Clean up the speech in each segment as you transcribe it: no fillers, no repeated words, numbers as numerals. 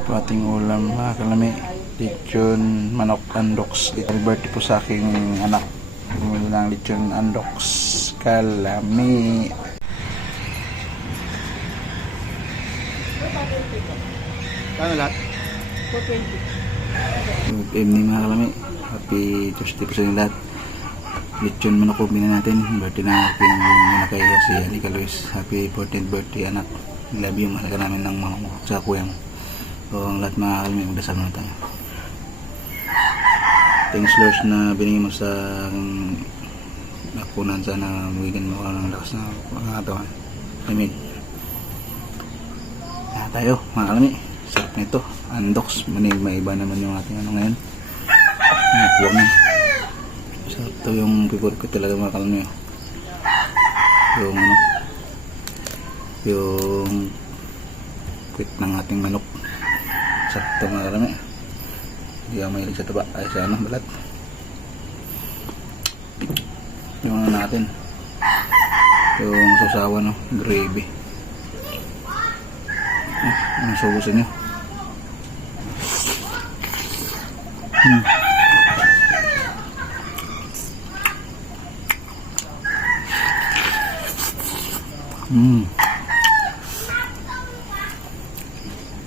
Ito ating ulam mga kalami. Lechon manok andoks. Happy birthday po sa aking anak. Bumili ng lechon andoks kalami. Kano lahat? 420. Good evening mga kalami. Happy Tuesday po sa inyo lahat. Lechon manok po binili natin. Birthday na aking anak kaya si Anika Luis. Happy 14th birthday anak. Love you. Mahalaga namin ng mga sa kuyang. So ang lahat mga kalami, magdasal na tayo. Thanks Lord na binigyan mo sa nakunan, sana bigyan mo ka ng lakas na pangatawan. Amen. Tayo mga kalami, sarap nito andoks, maiba naman yung ating ano ngayon, nakuha mo. Sarap to, yung favorite ko talaga mga kalami, yung ano, yung kwit ng ating manok. Sarap to mga kalami, hindi ako mahilig sa taba ay sa ano, balat. Yung ano natin, yung susawa no, gravy. Ang subusin nyo.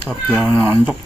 Sarap lang ng antok.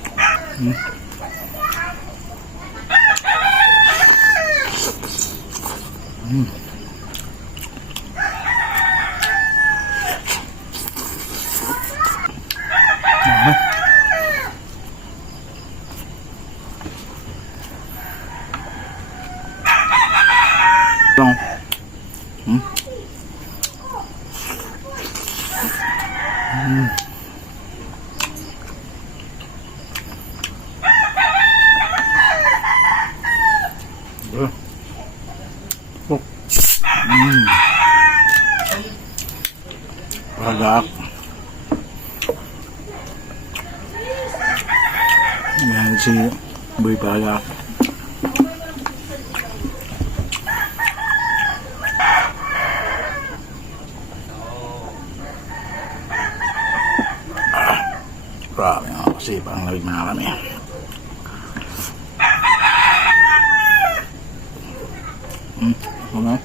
Pagak. Yan si Boy Pagak. Grabe nga kasi parang labig na kami. Okay.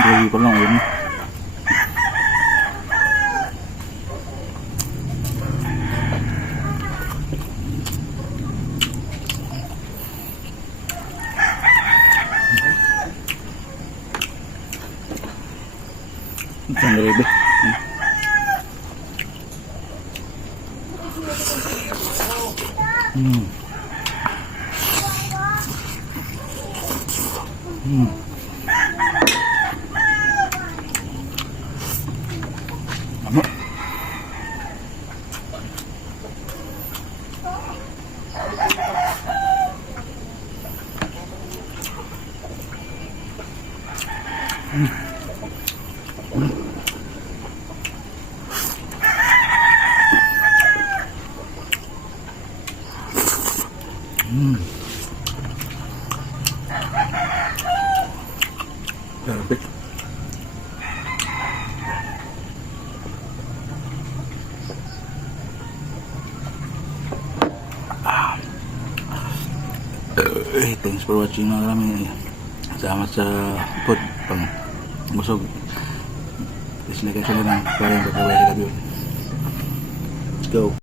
Gravy pa lang yun. Ito ang gravy. Perfect. Thanks for watching mga kami. Salamat sa food pang busog. Dislike ka lang para yung pagkaway sa gabi. Let's go.